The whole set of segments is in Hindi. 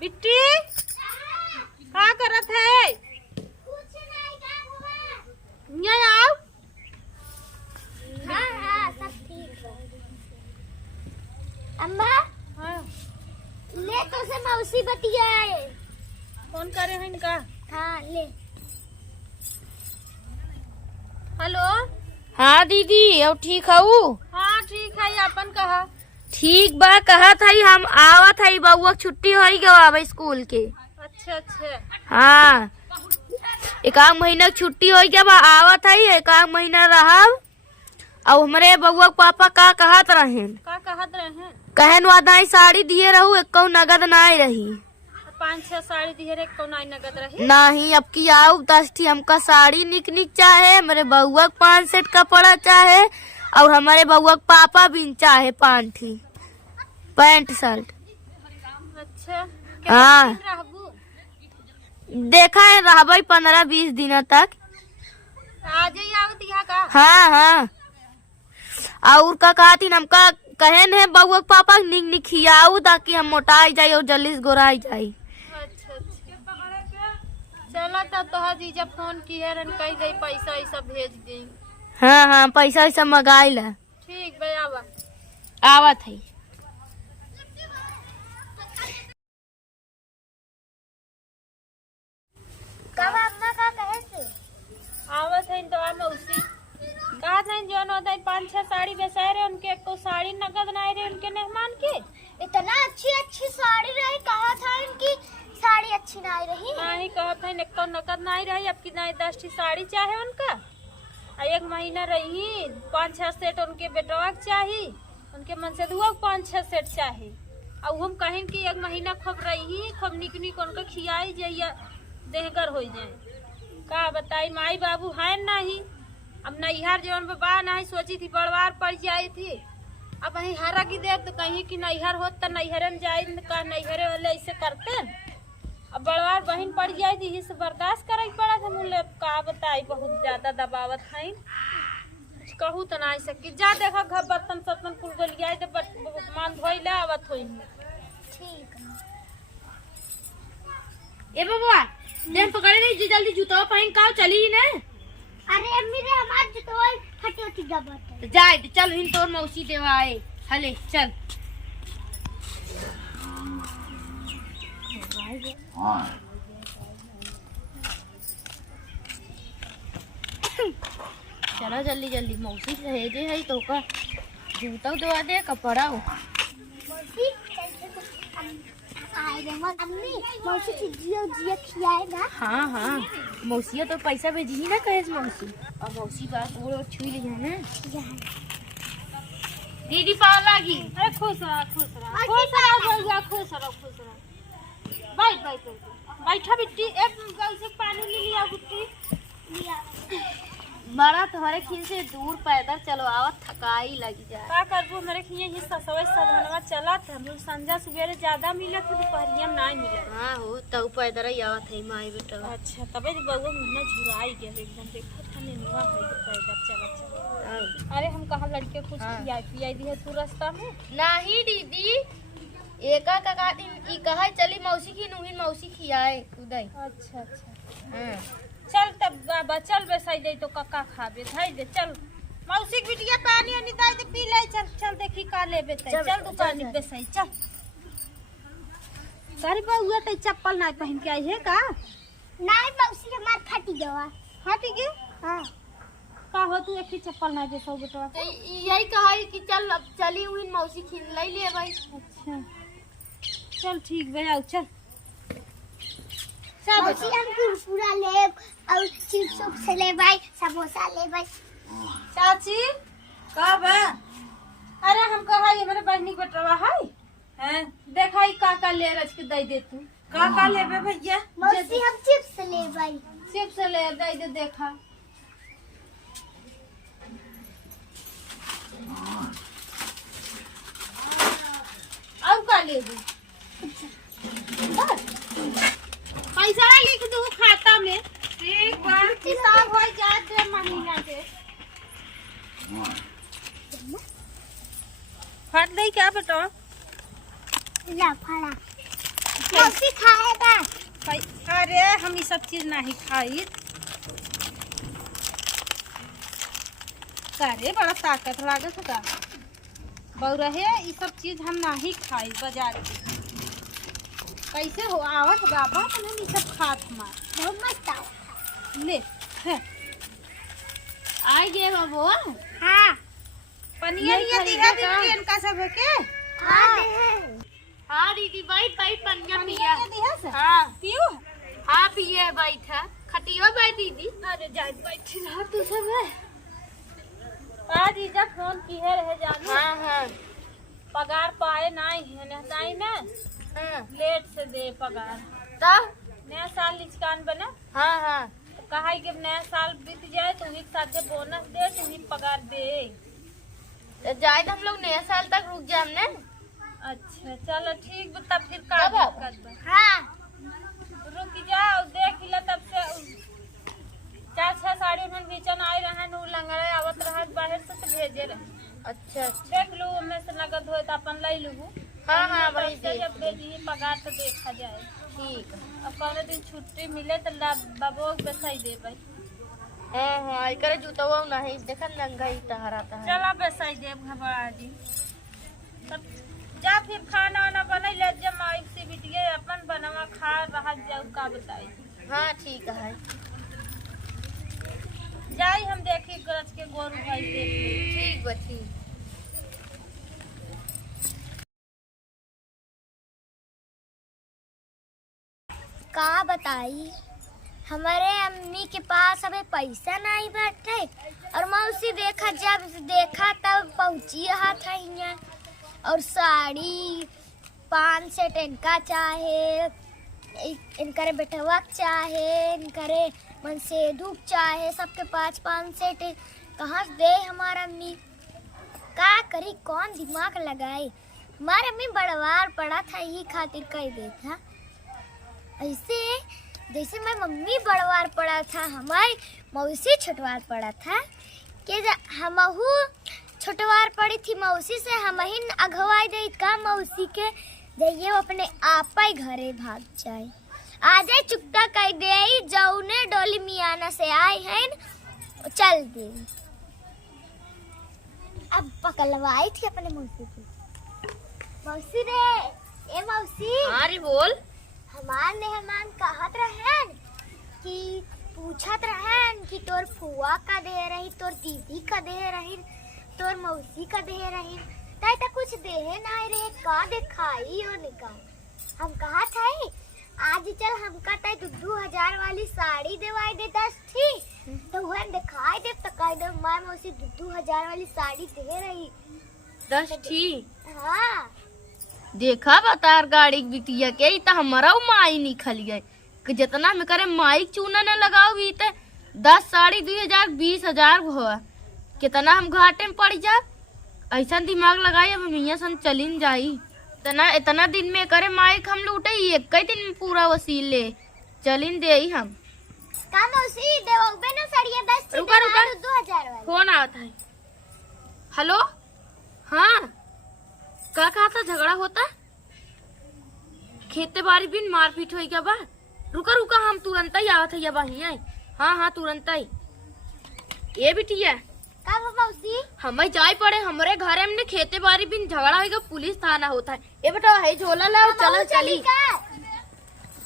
बिट्टी क्या करत है? यहाँ आओ। हाँ हाँ सब ठीक है। अम्मा हाँ ले तो से मौसी बतियाए। फोन करे हैं इनका। हाँ ले। हेलो। हाँ दीदी अब ठीक हूँ। हाँ ठीक है, अपन कहा। ठीक बा, कहा था हम आवत है, बउआ छुट्टी हो गवा स्कूल के। अच्छा अच्छा। हाँ एक महीना छुट्टी हो गया बा, आवत है एक महीना रहब। और हमारे बउआ पापा का कहत रहे, का कहत रहे हैं? कहन वादा साड़ी दिए रहू, एक नगद नहीं रही। 5-6 साड़ी दिए कौन आई नगद रही? नहीं अब की आओ 10 थी हमका साड़ी निक निक चाहे, हमारे बउआ 5 सेट कपड़ा चाहे, और हमारे बउआ पापा भी चाहे 5 थी पैंट शर्ट। अच्छा हाँ रहबू? देखा है रहबई 15-20 दिन तक। आज ही आवत यहाँ का? हाँ हाँ। और का कहती हमका कहन है बउआ पापा निक निक खियाऊ ताकि हम मोटाई जाये और जल्दी से गोराई जाये। अच्छा अच्छा। चलो तब तो जीजा फोन की है, कही गई पैसा ऐसा भेज दी। हाँ हाँ पैसा वैसा मंगाई ला। ठीक भाई आवा। आवत है। कब अम्मा का कहे से? आवत है तो मैं उसी कहा था जो होता है 5-6 साड़ी बेचाए रहे, उनके को साड़ी नगद नहीं रहे उनके मेहमान के। इतना अच्छी अच्छी साड़ी रही, कहा था इनकी साड़ी अच्छी नहीं रही। नहीं कहा था इनको नगद नहीं रही, अब की नहीं 10 साड़ी चाहे उनका। और 1 महीना रही 5-6 सेट उनके बेटवा चाहिए, उनके मन से दुआ 5-6 सेट चाहिए। और हम कहें कि 1 महीना खूब रही, खूब निक निक उनको खियाई जाइए, देहगर हो जाए। का बताई माई बाबू है नहीं, अब नैहर जीवन में बा नहीं, सोची थी बड़वार पड़ जाई थी। अब वही हरा की देख तो कहीं कि नैहर होत तो नैहरे में जाए, का नैहरे वाले ऐसे करते। अब बड़वार बहन पड़ जाए थी, इसे बर्दाश्त करे पड़ा था। मुझे का बताई बहुत ज्यादा दबावत है, कहूँ तो नहीं सकी। जा देखा घर बर्तन सर्तन कुल गलिया तो मान धोई ले आवत हो। ठीक है। ए बबुआ देख पकड़े नहीं, जल्दी जूता पहन का चली ना। अरे अम्मी रे हमार जुतवा फटी होती गबत है। जाए तो चल हिन तोर मौसी देवा आए हले चल। चलो जल्दी जल्दी मौसी सहेजे है तो का जूता दवा दे कपड़ा हो। मौसी आए रे अम्मी, मौसी की जिया खिलाएगा। हाँ हाँ मौसिया तो पैसा भेजी ना कहे मौसी, और मौसी बात गोड़ छू ली है ना। दीदी पाव लागी। अरे खुश रहा खुश रहा खुश रहा भैया, खुश रहा खुश रहा। बैठ बैठ बैठा बिट्टी, एक गल से पानी ले लिया बिट्टी। लिया बड़ा तुम्हारे खीन से दूर पैदल चलो आवत थकाई लगी जाए। का करबू मेरे खिए ही ससवे सधनवा चला था, मुझे संजा सवेरे ज्यादा मिला था, दोपहरिया में नहीं मिला। हाँ हो तो पैदल ही आवत है माई बेटा। अच्छा तबे बउआ मुन्ना झुराई गया एकदम, देखा था नेनुआ है तो पैदल चला चला। अरे हम कहा लड़के कुछ खियाई पियाई दी है तू रास्ता में? नहीं दीदी एका का दिन ई कहा चली मौसी की नुहिन मौसी खियाए उदय। अच्छा अच्छा हाँ चल तब बाबा चल बेसाई दे तो कक्का खाबे धाई दे। चल मौसी की बिटिया पानी ओनी दाई दे पी ले। चल चल देखी का लेबे ते। चल दुकान में बेसाई चल। सारी बउआ ते चप्पल नहीं पहन के आई है का? नहीं मौसी हमार फटी गवा। हटी के? हाँ का हो तू एक ही चप्पल नहीं दे सौ बेटवा? यही कहा कि चल अब चली हुई मौसी खिन ले लिए भाई। अच्छा चल ठीक भाई आओ चल। मौसी हम कुरकुरा ले और चिप्स उप्स ले भाई, समोसा ले भाई। चाची कब है? अरे हम कहा ये मेरे बहनी बेटवा है हैं, देखा ही का ले रच के दे दे तू। का लेबे भैया? मौसी हम चिप्स ले भाई। चिप्स ले दे दे देखा। अब का ले दे? पैसा लिख दू खाता में, एक बार हिसाब हो जाए 2 महीना के। फट गई क्या बेटा? ला फड़ा। मौसी खाएगा। अरे हम ये सब चीज नहीं खाई। अरे बड़ा ताकत लागत का बौरा है, ये सब चीज हम नहीं खाई बाजार की। कैसे हो आवत बाबा तो हम ये सब खात हमार बहुत मस्त आओ। ले है। आई गे बाबू। हाँ पनिया नहीं ये दिहा खरीदा का? दीदी इनका सब है के हाँ हाँ दीदी बैठ बैठ पनिया पनिया पिया। ये दिहा से हाँ पियो। हाँ पिए बैठा खटियो बैठ दीदी। अरे जाए बैठी रहा तू सब है। आज इजा फोन की है रह जाने। हाँ हाँ पगार पाए नहीं है ना हाँ लेट से दे पगार। तब नया साल लिचकान बना हाँ हाँ तो कहा है कि नया साल बीत जाए तो उन्हीं के साथ बोनस दे तो उन्हीं पगार दे। तो जाए तो हम लोग नया साल तक रुक जाए हमने। अच्छा चलो ठीक बा, तब फिर का कब आओ? दिक्कत बा? हाँ रुक जाओ देख ला तब से 4-6 साड़ी उन्होंने बेचन आए रहे नु लंगड़े आवत रहा बाहर से तो भेजे रहे। अच्छा देख लू में से नगद होए तो अपन ले लू। हाँ हाँ वही से देख जब दे दी पगार तो देखा जाए। ठीक है। अब कौन दिन छुट्टी मिले तो बाबू बेसाई दे भाई। हाँ हाँ करे जूता वो नहीं देखा नंगा ही तहरा तहरा। चला बेसाई दे घबरा जी। तब जा फिर खाना वाना बना ले जमाई से बिटिया अपन बनवा खा रहा जाऊ का बताई। हाँ ठीक है। जाई हम देखी गरज के गोरू भाई देख ले। ठीक बा ठीक। का बताई हमारे अम्मी के पास अबे पैसा नहीं बैठे और मौसी देखा जब देखा तब पहुंची हाथ यहाँ और साड़ी 5 सेट इनका चाहे, इनकरे बेटवा चाहे, इनकरे मनसेधुक चाहे, सबके 5-5 सेट कहाँ से दे हमारा अम्मी। का करी कौन दिमाग लगाए। हमारा अम्मी बड़वार पड़ा था यही खातिर कह दे था। ऐसे जैसे मैं मम्मी बड़वार पड़ा था हमारी मौसी छोटवार पड़ा था कि हमहू छोटवार पड़ी थी मौसी से हम ही अगवाई दे का मौसी के जाइए अपने आपा ही घरे भाग जाए आ जाए चुकता कह दे जौने डोली मियाना से आए हैं चल दे। अब पकड़वाई थी अपने मौसी को। मौसी रे ए मौसी हाँ रे बोल। हमार मेहमान कहत रहन कि पूछत रहन कि तोर फुआ का दे रही, तोर दीदी का दे रही, तोर मौसी का दे रही, तय तक कुछ देहे ना रे का दिखाई हो निका। हम कहा थे आज चल हमका तय 2,000 वाली साड़ी देवाई दे 10 थी तो वह दिखाई दे तो कह दे माँ मौसी 2,000 वाली साड़ी दे रही 10 थी। हाँ देखा बतार गाड़ी बिटिया के ई त हमारा माई निकल गए कि जितना में करे माई चूना न लगाओ भी त 10 साड़ी 2,000 20,000 हुआ कितना हम घाटे में पड़ जा। ऐसा दिमाग लगाई अब मियाँ सन चलिन जाई इतना दिन में करे माई हम लूटे एक ही दिन में पूरा वसील ले चलिन दे हम का मौसी देवोगे ना साड़ियाँ 10 थी रुका, रुका। 2,000 वाली। फोन आता है। हेलो हाँ का कहा था झगड़ा होता खेते बाड़ी बिन मारपीट हुई क्या बा। रुका रुका हम तुरंत ही आवत है बहिया। हाँ हाँ तुरंत ही। ये बिटिया का वो मौसी हमें जाए पड़े हमारे घर हमने खेते बाड़ी बिन झगड़ा होगा पुलिस थाना होता है। ये बेटा है झोला लाओ चलो चली।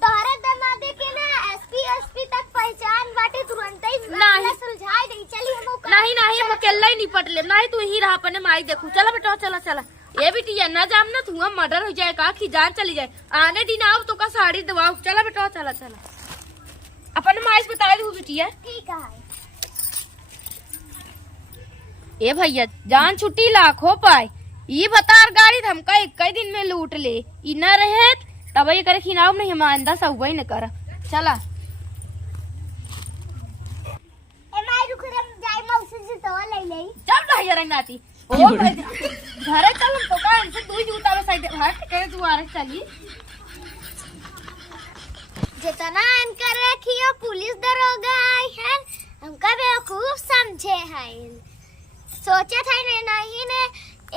तोहरे दमादे के ना एसपी तक पहचान बाटे तुरंत ही नहीं। मामला सुलझाई दे चली हम नहीं हम अकेला ही निपट ले नहीं तू ही रहा अपने माई देखू चला बेटा चला चला। ये बिटिया न जाम ना धुआं मर्डर हो जाए का की जान चली जाए आने दिन आओ तो का साड़ी दवाओ चला बेटा चला चला अपन माई से बता दू बिटिया। ठीक है ए भैया जान छुट्टी लाख हो पाए ये बतार गाड़ी हमका एक दिन में लूट ले ई न रहे तब ये करे खिनाव नहीं हम आंदा सब वही न कर चला। ए माई रुक रे जाई मौसी से तो ले ले चल भैया रंगाती ओ घरे चल तो का हमसे दू जूता में साइड हट के दुआरे चली। जितना इनकर रखियो पुलिस दरोगा आई है हमका बेवकूफ समझे है सोचे थे नहीं ने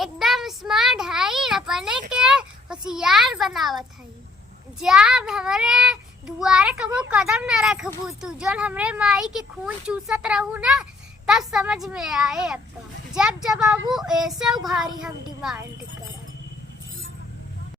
एकदम स्मार्ट है अपने के होशियार बनावत है जब हमारे दुआरे कबो कदम न रखबू तू जो हमरे माई के खून चूसत रहू ना, तब समझ में आए। अब तो जब जब आबू ऐसे उघारी हम डिमांड।